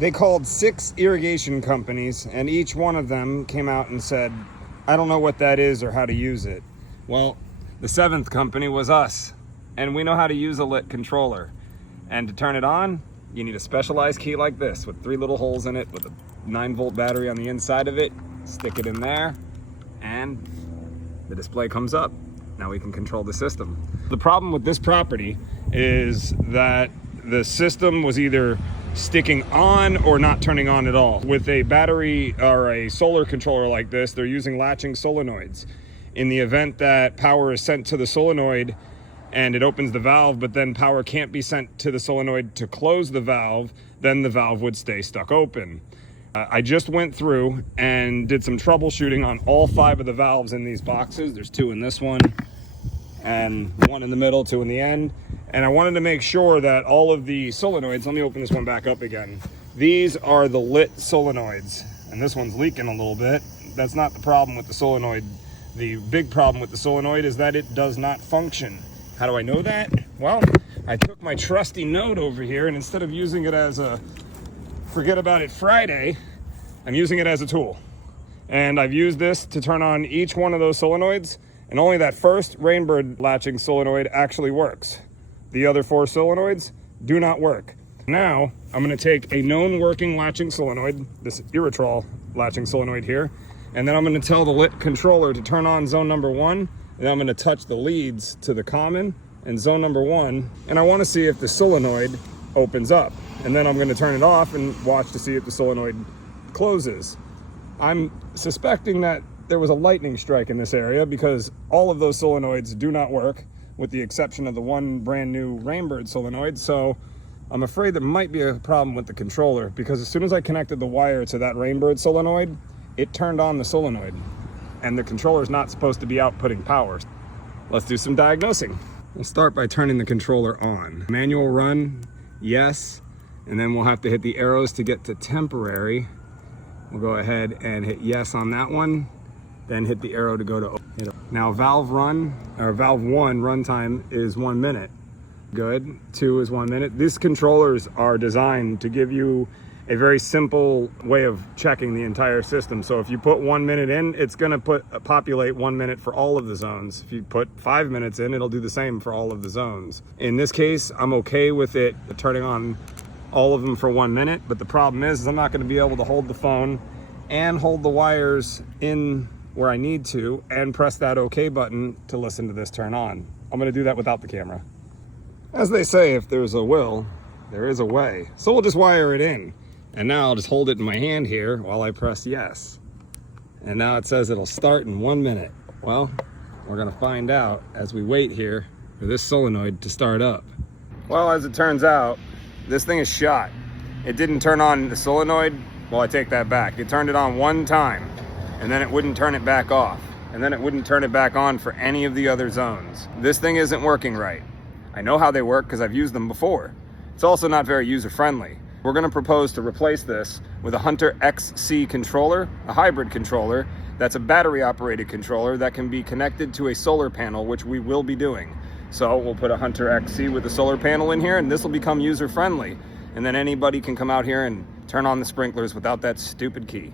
They called 6 irrigation companies, and each one of them came out and said, I don't know what that is or how to use it. Well, the 7th company was us, and we know how to use a LEIT controller. And to turn it on, you need a specialized key like this with 3 little holes in it with a 9-volt battery on the inside of it. Stick it in there, and the display comes up. Now we can control the system. The problem with this property is that the system was either sticking on or not turning on at all. With a battery or a solar controller like this, they're using latching solenoids. In the event that power is sent to the solenoid and it opens the valve, but then power can't be sent to the solenoid to close the valve, then the valve would stay stuck open. I just went through and did some troubleshooting on all 5 of the valves in these boxes. There's 2 in this one, and 1 in the middle, 2 in the end. And I wanted to make sure that all of the solenoids, let me open this one back up again. These are the LEIT solenoids, and this one's leaking a little bit. That's not the problem with the solenoid. The big problem with the solenoid is that it does not function. How do I know that? Well, I took my trusty note over here, and instead of using it as a forget about it Friday, I'm using it as a tool. And I've used this to turn on each one of those solenoids, and only that first Rainbird latching solenoid actually works. The other 4 solenoids do not work. Now, I'm gonna take a known working latching solenoid, this Erytrol latching solenoid here, and then I'm gonna tell the LEIT controller to turn on zone number 1, and then I'm gonna touch the leads to the common and zone number 1, and I wanna see if the solenoid opens up. And then I'm gonna turn it off and watch to see if the solenoid closes. I'm suspecting that there was a lightning strike in this area because all of those solenoids do not work, with the exception of the one brand new Rainbird solenoid. So I'm afraid there might be a problem with the controller, because as soon as I connected the wire to that Rainbird solenoid, it turned on the solenoid, and the controller is not supposed to be outputting power. Let's do some diagnosing. We'll start by turning the controller on. Manual run, yes, and then we'll have to hit the arrows to get to temporary. We'll go ahead and hit yes on that one, then hit the arrow to go to. Now valve 1 runtime is 1 minute. Good. 2 is 1 minute. These controllers are designed to give you a very simple way of checking the entire system. So if you put 1 minute in, it's going to populate 1 minute for all of the zones. If you put 5 minutes in, it'll do the same for all of the zones. In this case, I'm okay with it turning on all of them for 1 minute, but the problem is I'm not going to be able to hold the phone and hold the wires in where I need to and press that OK button to listen to this turn on. I'm going to do that without the camera. As they say, if there's a will, there is a way. So we'll just wire it in. And now I'll just hold it in my hand here while I press yes. And now it says it'll start in 1 minute. Well, we're going to find out as we wait here for this solenoid to start up. Well, as it turns out, this thing is shot. It didn't turn on the solenoid. Well, I take that back. It turned it on 1 time, and then it wouldn't turn it back off. And then it wouldn't turn it back on for any of the other zones. This thing isn't working right. I know how they work because I've used them before. It's also not very user-friendly. We're going to propose to replace this with a Hunter XC controller, a hybrid controller. That's a battery-operated controller that can be connected to a solar panel, which we will be doing. So we'll put a Hunter XC with a solar panel in here, and this will become user-friendly. And then anybody can come out here and turn on the sprinklers without that stupid key.